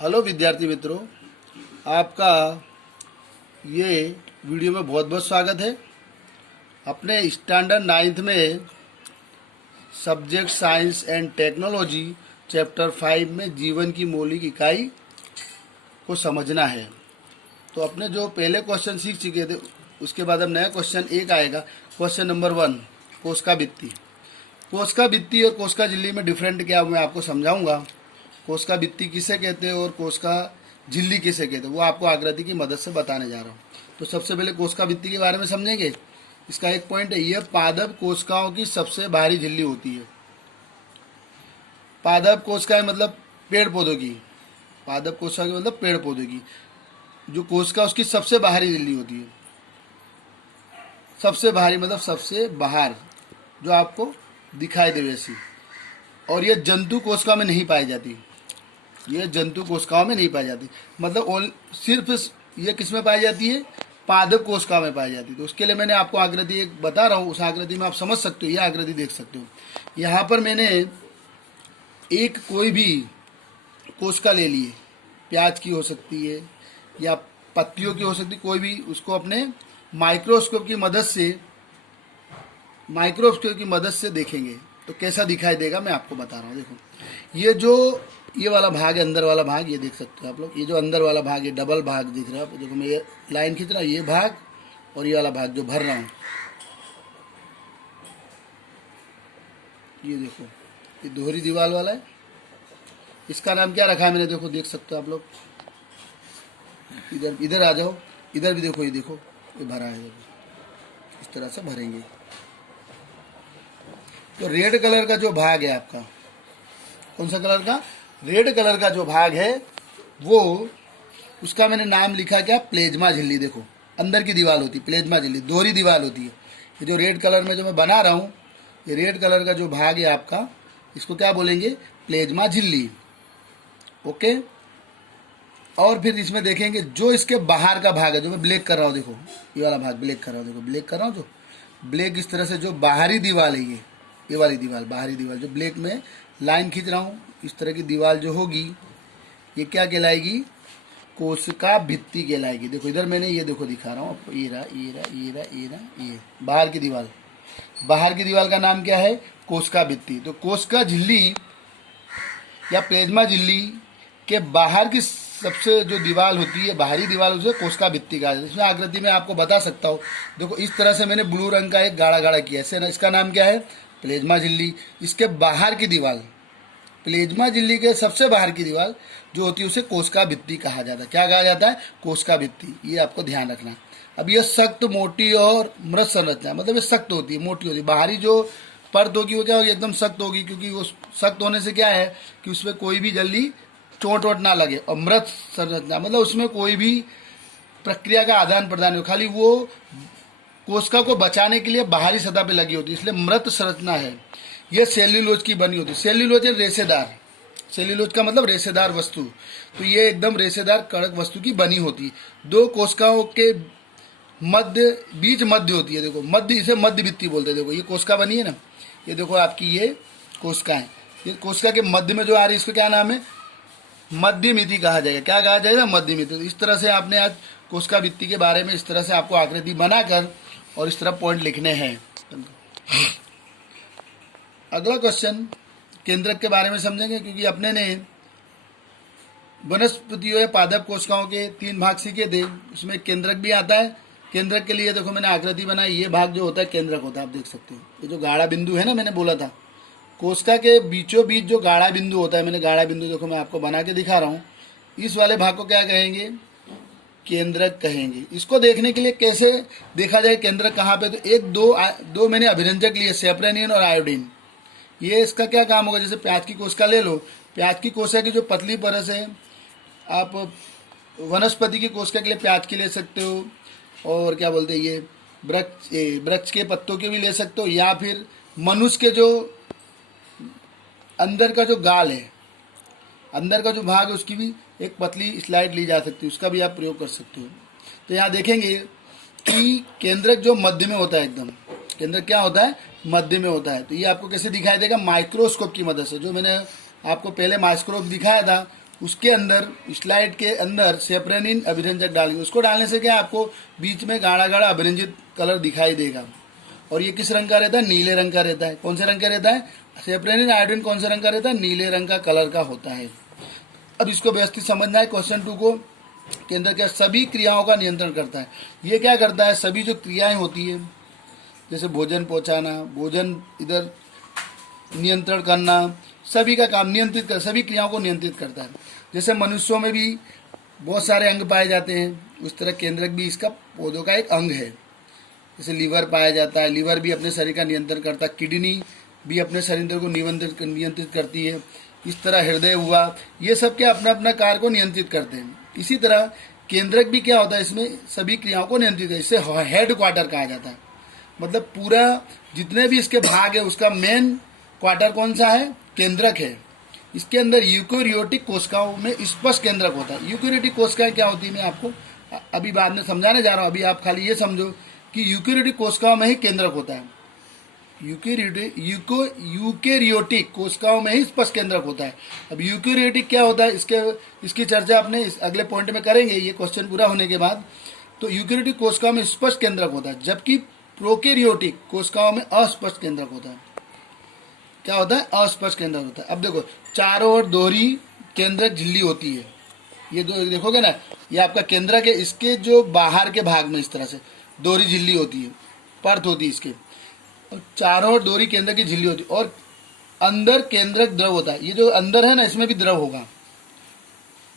Hello विद्यार्थी मित्रों, आपका ये वीडियो में बहुत बहुत स्वागत है। अपने स्टैंडर्ड 9th में subject science and technology chapter 5 में जीवन की मौलिक इकाई को समझना है। तो अपने जो पहले क्वेश्चन सीख चुके थे उसके बाद अब नया क्वेश्चन एक आएगा। क्वेश्चन नंबर 1, कोशिका भित्ति। कोशिका भित्ति और कोशिका झिल्ली में डिफरेंट क्या मैं आपको समझाऊंगा। कोशिका भित्ति किसे कहते हैं और कोशिका झिल्ली किसे कहते हैं वो आपको आकृति की मदद से बताने जा रहा हूँ। तो सबसे पहले कोशिका भित्ति के बारे में समझेंगे। इसका एक पॉइंट है, यह पादप कोशिकाओं की सबसे बाहरी झिल्ली होती है। पादप कोशिकाएं मतलब पेड़ पौधों की, पादप कोशिका की मतलब पेड़ पौधों की जो कोशिका उसकी सबसे बाहरी झिल्ली होती है। सबसे बाहरी मतलब सबसे बाहर जो आपको दिखाई दे वैसी। और यह जंतु कोशिका में नहीं पाई जाती, यह जंतु कोशिकाओं में नहीं पाई जाती, मतलब सिर्फ ये किस में पाई जाती है, पादप कोशिका में पाई जाती है। तो उसके लिए मैंने आपको आकृति एक बता रहा हूँ, उस आकृति में आप समझ सकते हो। यह आकृति देख सकते हो। यहाँ पर मैंने एक कोई भी कोशिका ले ली है, प्याज की हो सकती है या पत्तियों की हो सकती है, कोई भी, उसको अपने माइक्रोस्कोप की मदद से देखेंगे तो कैसा दिखाई देगा मैं आपको बता रहा हूँ। देखो, ये वाला भाग है, अंदर वाला भाग, ये देख सकते हो आप लोग। ये जो अंदर वाला भाग, ये डबल भाग दिख रहा है। देखो मैं ये लाइन खींच रहा हूँ, ये भाग और ये वाला भाग जो भर रहा हूँ, ये देखो, ये दोहरी दीवार वाला है। इसका नाम क्या रखा है मैंने, देखो देख सकते हो आप लोग। इधर आ जाओ, इधर भी देखो, ये भरा है। देखो इस तरह से भरेंगे। तो रेड कलर का जो भाग है आपका, कौन सा कलर का, रेड कलर का जो भाग है वो, उसका मैंने नाम लिखा क्या, प्लेज्मा झिल्ली। देखो अंदर की दीवार होती है प्लेज्मा झिल्ली, दोहरी दीवार होती है। ये जो रेड कलर में जो मैं बना रहा हूँ, ये रेड कलर का जो भाग है आपका, इसको क्या बोलेंगे, प्लेज्मा झिल्ली। ओके। और फिर इसमें देखेंगे जो इसके बाहर का भाग है, जो मैं ब्लैक कर रहा हूँ, देखो ये वाला भाग ब्लैक कर रहा हूँ, देखो ब्लैक कर रहा हूँ, जो ब्लैक इस तरह से जो बाहरी दीवार है, ये वाली दीवार, बाहरी दीवार जो ब्लैक में लाइन खींच रहा हूँ, इस तरह की दीवार जो होगी, ये क्या कहलाएगी, कोशिका भित्ति कहलाएगी। देखो इधर मैंने ये देखो दिखा रहा हूँ आपको, ये बाहर की दीवार, बाहर की दीवार का नाम क्या है, कोशिका भित्ति। तो कोशिका झिल्ली या प्लेज्मा झिल्ली के बाहर की सबसे जो दीवार होती है, बाहरी दीवार, उसे कोशिका भित्ति कहा जाता है। इसमें आकृति में आपको बता सकता हूँ। देखो इस तरह से मैंने ब्लू रंग का एक गाढ़ा गाढ़ा किया, ऐसे ना, इसका नाम क्या है, प्लेज्मा झिल्ली। इसके बाहर की दीवार, प्लेज्मा झिल्ली के सबसे बाहर की दीवार जो होती है उसे कोशिका भित्ति कहा जाता है। क्या कहा जाता है, कोशिका भित्ति। ये आपको ध्यान रखना। अब यह सख्त, मोटी और मृत संरचना, मतलब ये सख्त होती है, मोटी होती है। बाहरी जो परत होगी वो क्या होगी, एकदम सख्त होगी, क्योंकि वो सख्त होने से क्या है कि उसमें कोई भी जल्दी चोट वोट ना लगे। और मृत संरचना मतलब उसमें कोई भी प्रक्रिया का आदान प्रदान हो, खाली वो कोशिका को बचाने के लिए बाहरी सतह पे लगी होती है, इसलिए मृत संरचना है। यह सेल्यूलोज की बनी होती है। सेल्यूलोज है रेशेदार, सेल्यूलोज का मतलब रेशेदार वस्तु। तो ये एकदम रेशेदार कड़क वस्तु की बनी होती है। दो कोशिकाओं के बीच मध्य होती है। देखो मध्य, इसे मध्य भित्ति बोलते हैं। देखो ये कोशिका बनी है ना, ये देखो आपकी ये कोशिका है, ये कोशिका के मध्य में जो आ रही है इसको क्या नाम है, मध्यमिति कहा जाएगा। क्या कहा जाएगा, मध्यमिति। तो इस तरह से आपने आज कोशिका भित्ति के बारे में इस तरह से आपको आकृति बनाकर और इस तरह पॉइंट लिखने हैं। अगला क्वेश्चन केंद्रक के बारे में समझेंगे, क्योंकि अपने ने वनस्पतियों या पादप कोशिकाओं के 3 भाग सीखे थे, उसमें केंद्रक भी आता है। केंद्रक के लिए देखो मैंने आकृति बनाई, ये भाग जो होता है केंद्रक होता है, आप देख सकते हो। ये जो गाढ़ा बिंदु है ना, मैंने बोला था कोशिका के बीचों बीच जो गाढ़ा बिंदु होता है, मैंने गाढ़ा बिंदु देखो मैं आपको बना के दिखा रहा हूँ। इस वाले भाग को क्या कहेंगे, केंद्रक कहेंगे। इसको देखने के लिए कैसे देखा जाए केंद्रक कहाँ पे, तो दो मैंने अभिरंजक लिए, सेपरेनिन और आयोडीन। ये इसका क्या काम होगा, जैसे प्याज की कोशिका ले लो, प्याज की कोशिका की जो पतली परत है, आप वनस्पति की कोशिका के लिए प्याज की ले सकते हो, और क्या बोलते हैं ये वृक्ष के पत्तों के भी ले सकते हो, या फिर मनुष्य के जो अंदर का जो गाल है, अंदर का जो भाग है, उसकी भी एक पतली स्लाइड ली जा सकती है, उसका भी आप प्रयोग कर सकते हो। तो यहाँ देखेंगे कि केंद्रक जो मध्य में होता है, एकदम केंद्रक क्या होता है, मध्य में होता है। तो ये आपको कैसे दिखाई देगा, माइक्रोस्कोप की मदद से। जो मैंने आपको पहले माइक्रोस्कोप दिखाया था उसके अंदर स्लाइड के अंदर सेपरेनिन अभिरंजक डालेंगे। उसको डालने से क्या आपको बीच में गाढ़ा गाढ़ा अभिरंजित कलर दिखाई देगा। और ये किस रंग का रहता है? नीले रंग का रहता है। कौन से रंग का रहता है? सेपरेनिन आयोडीन कौन से रंग का रहता है? नीले रंग का कलर का होता है। अब इसको व्यवस्थित समझना है। क्वेश्चन 2 को केंद्रक क्या सभी क्रियाओं का नियंत्रण करता है। ये क्या करता है? सभी जो क्रियाएं होती है जैसे भोजन पहुंचाना, भोजन इधर नियंत्रण करना, सभी का काम नियंत्रित कर, सभी क्रियाओं को नियंत्रित करता है। जैसे मनुष्यों में भी बहुत सारे अंग पाए जाते हैं, उस तरह केंद्रक भी इसका पौधों का एक अंग है। जैसे लीवर पाया जाता है, लीवर भी अपने शरीर का नियंत्रण करता है, किडनी भी अपने शरीर को नियंत्रित करती है। इस तरह हृदय हुआ, ये सब क्या अपना अपना कार्य को नियंत्रित करते हैं। इसी तरह केंद्रक भी क्या होता है? इसमें सभी क्रियाओं को नियंत्रित करता है। इसे हेड क्वार्टर कहा जाता है। मतलब पूरा जितने भी इसके भाग है उसका मेन क्वार्टर कौन सा है? केंद्रक है। इसके अंदर यूकेरियोटिक कोशिकाओं में स्पष्ट केंद्रक होता है। यूकेरियोटिक कोशिकाएं क्या होती है मैं आपको अभी बाद में समझाने जा रहा हूँ। अभी आप खाली ये समझो कि यूकेरियोटिक कोशिकाओं में ही केंद्रक होता है। यूकेरियोटिक कोशिकाओं में ही स्पष्ट केंद्रक होता है। अब यूकेरियोटिक क्या होता है इसकी चर्चा अपने इस अगले पॉइंट में करेंगे, ये क्वेश्चन पूरा होने के बाद। तो यूकेरियोटिक कोशिकाओं में स्पष्ट केंद्रक होता है, जबकि प्रोकैरियोटिक कोशिकाओं में अस्पष्ट केंद्रक होता है। क्या होता है? अस्पष्ट केंद्रक होता है। अब देखो चारों ओर दोहरी केंद्रक झिल्ली होती है। ये देखोगे ना, ये आपका केंद्रक है। इसके जो बाहर के भाग में इस तरह से दोहरी झिल्ली होती है, परत होती है इसके, और चारों ओर दोहरी केंद्रक की झिल्ली होती है। और अंदर केंद्रक द्रव होता है। ये जो अंदर है ना, इसमें भी द्रव होगा।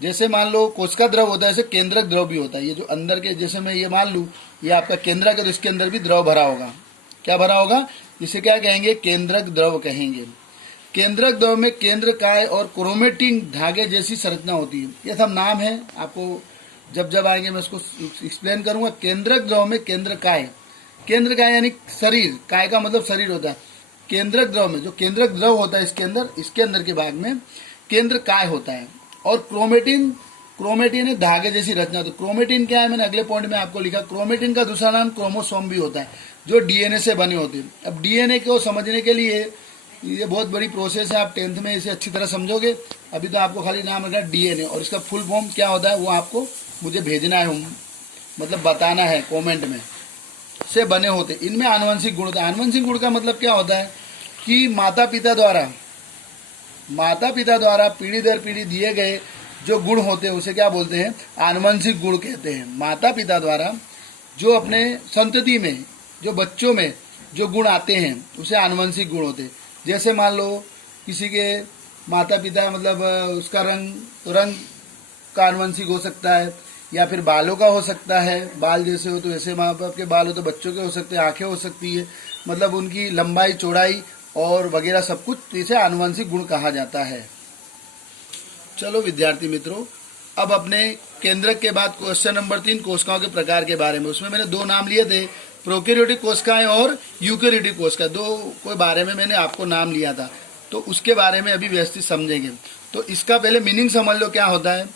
जैसे मान लो कोशिका द्रव होता है, ऐसे केंद्रक द्रव भी होता है। ये जो अंदर के, जैसे मैं ये मान लूँ ये आपका केंद्रक है, तो इसके अंदर भी द्रव भरा होगा। क्या भरा होगा? इसे क्या कहेंगे? केंद्रक द्रव कहेंगे। केंद्रक द्रव में केंद्रकाय और क्रोमेटिन धागे जैसी संरचना होती है। ये सब नाम है, आपको जब जब आएंगे मैं इसको एक्सप्लेन करूंगा। केंद्रक द्रव में केंद्रकाय, केंद्रकाय यानी शरीर, काय का मतलब शरीर होता है। केंद्रक द्रव में जो केंद्रक द्रव होता है इसके अंदर के भाग में केंद्रकाय होता है। और क्रोमेटिन है धागे जैसी रचना। तो क्रोमेटिन क्या है? मैंने अगले पॉइंट में आपको लिखा। क्रोमेटिन का दूसरा नाम क्रोमोसोम भी होता है, जो डीएनए से बने होते हैं। अब डीएनए को समझने के लिए ये बहुत बड़ी प्रोसेस है। आप 10th में इसे अच्छी तरह समझोगे। अभी तो आपको खाली नाम रखा डीएनए, और इसका फुल फॉर्म क्या होता है वो आपको मुझे भेजना है, मतलब बताना है कमेंट में। से बने होते, इनमें आनुवंशिक गुण होता है। आनुवंशिक गुण का मतलब क्या होता है कि माता पिता द्वारा पीढ़ी दर पीढ़ी दिए गए जो गुण होते हैं उसे क्या बोलते हैं? आनुवंशिक गुण कहते हैं। माता पिता द्वारा जो अपने संतति में, जो बच्चों में जो गुण आते हैं उसे आनुवंशिक गुण होते हैं। जैसे मान लो किसी के माता पिता, मतलब उसका रंग का आनुवंशिक हो सकता है, या फिर बालों का हो सकता है। बाल जैसे हो तो ऐसे माँ बाप के बाल हो तो बच्चों के हो सकते हैं। आंखें हो सकती है, मतलब उनकी लंबाई चौड़ाई और वगैरह सब कुछ, इसे आनुवंशिक गुण कहा जाता है। चलो विद्यार्थी मित्रों, अब अपने केंद्रक के बाद क्वेश्चन नंबर 3 कोशिकाओं के प्रकार के बारे में। उसमें मैंने 2 नाम लिए थे, प्रोकैरियोटिक कोशिकाएं और यूकेरियोटिक कोशिकाएं। 2 के बारे में मैंने आपको नाम लिया था, तो उसके बारे में अभी व्यवस्थित समझेंगे। तो इसका पहले मीनिंग समझ लो क्या होता है।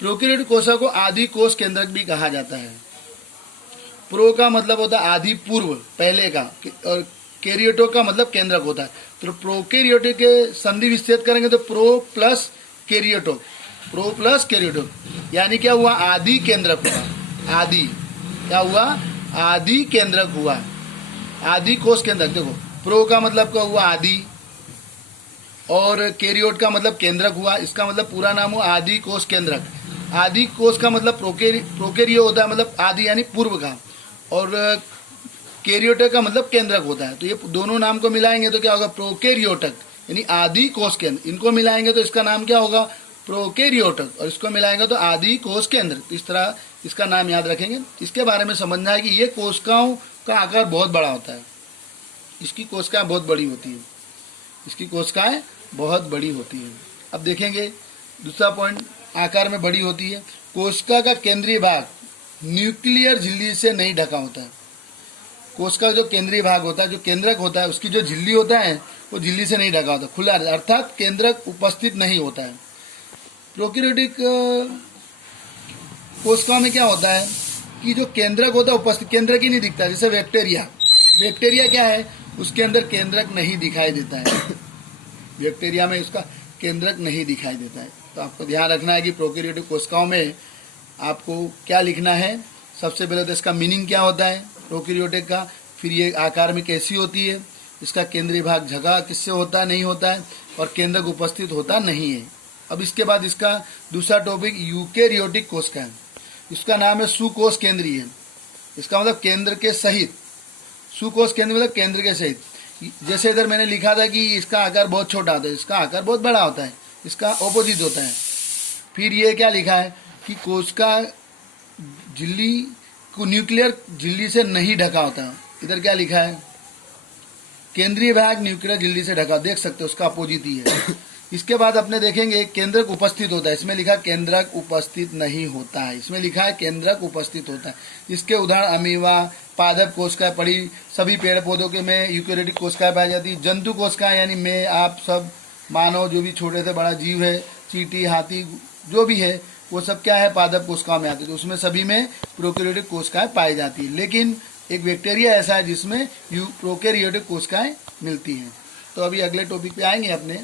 प्रोकैरियोटिक कोशिका को आदि कोश केंद्रक भी कहा जाता है। प्रो का मतलब होता है आदि, पूर्व, पहले का, और कैरियोटो का मतलब केंद्रक होता है। तो प्रोकैरियोटिक के संधि विच्छेद करेंगे तो प्रो प्लस कैरियोटो, यानी क्या हुआ? आदि केंद्रक हुआ। आदि क्या हुआ? आदि केंद्रक हुआ, आदि कोश केंद्रक। देखो प्रो का मतलब क्या हुआ? आदि, और कैरियोट का मतलब केंद्रक हुआ। इसका मतलब पूरा नाम हुआ आदि कोश केंद्रक। आदि कोश का मतलब प्रोकैरियो होता है, मतलब आदि यानी पूर्व का, और कैरियोटक का मतलब केंद्रक होता है। तो ये दोनों नाम को मिलाएंगे तो क्या होगा? प्रोकैरियोटक यानी आदि कोश केंद्र। इनको मिलाएंगे तो इसका नाम क्या होगा? प्रोकैरियोटक, और इसको मिलाएंगे तो आदि कोश केंद्र। तो इस तरह इसका नाम याद रखेंगे। इसके बारे में समझना है कि ये कोशिकाओं का आकार बहुत बड़ा होता है। इसकी कोशिकाएं बहुत बड़ी होती है, इसकी कोशिकाएं बहुत बड़ी होती है। अब देखेंगे दूसरा पॉइंट, आकार में बड़ी होती है। कोशिका का केंद्रीय भाग न्यूक्लियर झिल्ली से नहीं ढका होता है। कोशिका जो केंद्रीय भाग होता है, जो केंद्रक होता है, उसकी जो झिल्ली होता है वो झिल्ली से नहीं ढका होता, खुला, अर्थात केंद्रक उपस्थित नहीं होता है। प्रोकैरियोटिक कोशिकाओं में क्या होता है कि जो केंद्रक होता है उपस्थित, केंद्रक ही नहीं दिखता। जैसे बैक्टीरिया क्या है? उसके अंदर केंद्रक नहीं दिखाई देता है। बैक्टीरिया में उसका केंद्रक नहीं दिखाई देता है। तो आपको ध्यान रखना है कि प्रोकैरियोटिक कोशिकाओं में आपको क्या लिखना है। सबसे पहले तो इसका मीनिंग क्या होता है प्रोकैरियोटिक का, फिर ये आकार में कैसी होती है, इसका केंद्रीय भाग जगह किससे होता है नहीं होता है, और केंद्रक उपस्थित होता नहीं है। अब इसके बाद इसका दूसरा टॉपिक यूकेरियोटिक कोशिका है। इसका नाम है सुकोष केंद्रीय, इसका मतलब केंद्र के सहित। सुकोष केंद्र मतलब केंद्र के सहित। जैसे इधर मैंने लिखा था कि इसका आकार बहुत छोटा होता है, इसका आकार बहुत बड़ा होता है, इसका ऑपोजिट होता है। फिर ये क्या लिखा है कि कोशिका झिल्ली को न्यूक्लियर झिल्ली से नहीं ढका होता है। इधर क्या लिखा है, केंद्रीय भाग न्यूक्लियर झिल्ली से ढका, देख सकते हो उसका अपोजिट ही है। इसके बाद अपने देखेंगे केंद्रक उपस्थित होता है, इसमें लिखा केंद्रक उपस्थित नहीं होता है, इसमें लिखा है केंद्रक उपस्थित होता है। इसके उदाहरण अमीबा, पादप कोशिकाएं पड़ी, सभी पेड़ पौधों के में यूकेरियोटिक कोशिकाएं पाई जाती है। जंतु कोशिकाएं यानी मैं, आप सब, मानव जो भी छोटे से बड़ा जीव है, चींटी, हाथी जो भी है, वो सब क्या है पादप कोशिकाओं में आती है। तो उसमें सभी में प्रोकैरियोटिक कोशिकाएं पाई जाती है। लेकिन एक बैक्टीरिया ऐसा है जिसमें प्रोकैरियोटिक कोशिकाएं मिलती हैं। तो अभी अगले टॉपिक पे आएंगे अपने।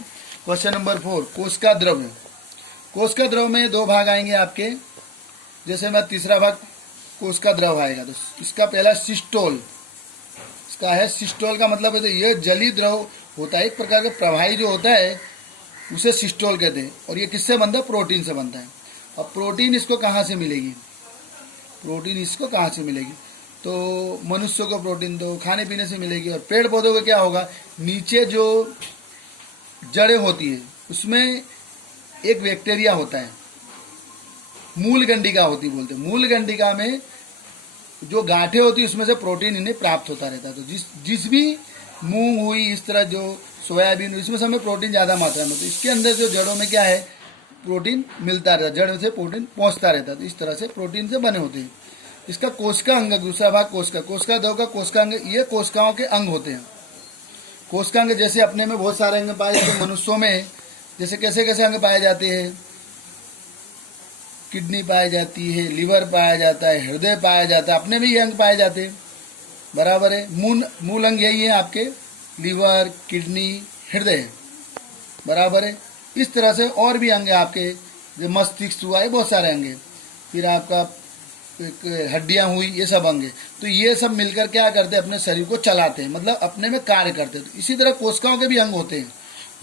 क्वेश्चन नंबर 4, कोशिका द्रव्य। कोशिका द्रव में 2 भाग आएंगे आपके। जैसे मैं तीसरा भाग कोशिका द्रव आएगा, तो इसका पहला सिस्टोल, इसका है सिस्टोल का मतलब है तो यह जलीय द्रव होता है, एक प्रकार का प्रवाही जो होता है उसे सिस्टोल कहते हैं। और ये किससे बनता है, प्रोटीन से बनता है। अब प्रोटीन इसको कहाँ से मिलेगी, प्रोटीन इसको कहाँ से मिलेगी, तो मनुष्यों को प्रोटीन तो खाने पीने से मिलेगी। और पेड़ पौधों को क्या होगा, नीचे जो जड़ें होती है उसमें एक बैक्टीरिया होता है, मूल गंडिका होती बोलते हैं। मूल गंडिका में जो गांठें होती है उसमें से प्रोटीन इन्हें प्राप्त होता रहता है। तो जिस भी मूंग हुई, इस तरह जो सोयाबीन, इसमें से हमें प्रोटीन ज़्यादा मात्रा में, तो इसके अंदर जो जड़ों में क्या है प्रोटीन मिलता रहता है, जड़ से प्रोटीन पहुंचता रहता है। तो इस तरह से प्रोटीन से बने होते हैं। इसका कोशिका अंग, दूसरा भाग कोशिका, कोशिका द्रव का कोशिका अंग, ये कोशिकाओं के अंग होते हैं। कोशिका अंग जैसे अपने में बहुत सारे अंग पाए जाते हैं, मनुष्यों में जैसे कैसे कैसे अंग पाए जाते हैं, किडनी पाई जाती है, लिवर पाया जाता है, हृदय पाया जाता है, अपने में ये अंग पाए जाते हैं, बराबर है। मूल अंग यही है आपके, लिवर, किडनी, हृदय, बराबर है। इस तरह से और भी अंग है आपके, जो मस्तिष्क हुआ है, बहुत सारे अंग हैं। फिर आपका हड्डियां हुई, ये सब अंग है। तो ये सब मिलकर क्या करते हैं, अपने शरीर को चलाते हैं, मतलब अपने में कार्य करते हैं। तो इसी तरह कोशिकाओं के भी अंग होते हैं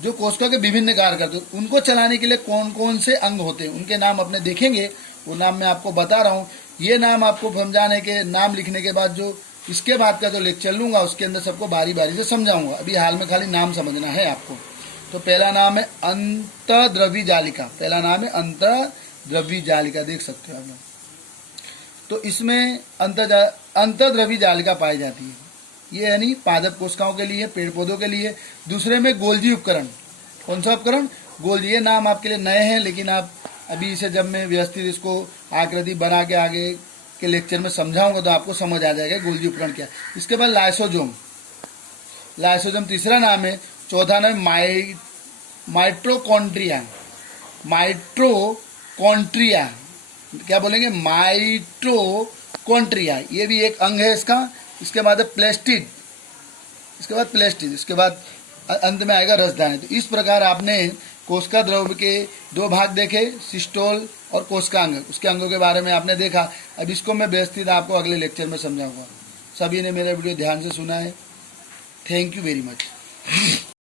जो कोशिका के विभिन्न कार्य करते हैं। उनको चलाने के लिए कौन कौन से अंग होते हैं, उनके नाम अपने देखेंगे। वो नाम मैं आपको बता रहा हूँ। ये नाम आपको समझाने के, नाम लिखने के बाद जो इसके बाद का जो लेक्चर लूँगा उसके अंदर सबको बारी बारी से समझाऊंगा। अभी हाल में खाली नाम समझना है आपको। तो पहला नाम है अंतःद्रवी जालिका, पहला नाम है अंतःद्रवी जालिका, देख सकते हो आप। तो इसमें अंतःद्रवी जालिका पाई जाती है। ये यानी पादप कोशिकाओं के लिए, पेड़ पौधों के लिए। दूसरे में गोल्जी उपकरण, कौन सा उपकरण, गोल्जी। ये नाम आपके लिए नए हैं, लेकिन आप अभी इसे जब मैं व्यवस्थित इसको आकृति बना के आगे के लेक्चर में समझाऊंगा तो आपको समझ आ जाएगा गोल्जी उपकरण क्या। इसके बाद लाइसोजोम, लाइसोजोम तीसरा नाम है। चौथा नाम माइटोकॉन्ड्रिया, माइटोकॉन्ड्रिया, क्या बोलेंगे, माइटोकॉन्ड्रिया, ये भी एक अंग है इसका। इसके बाद है प्लेस्टिड, इसके बाद प्लेस्टिड, इसके बाद अंत में आएगा रसदानी। तो इस प्रकार आपने कोशिका द्रव के 2 भाग देखे, सिस्टोल और कोशिका अंग, उसके अंगों के बारे में आपने देखा। अब इसको मैं व्यवस्थित आपको अगले लेक्चर में समझाऊंगा। सभी ने मेरा वीडियो ध्यान से सुना है, थैंक यू वेरी मच।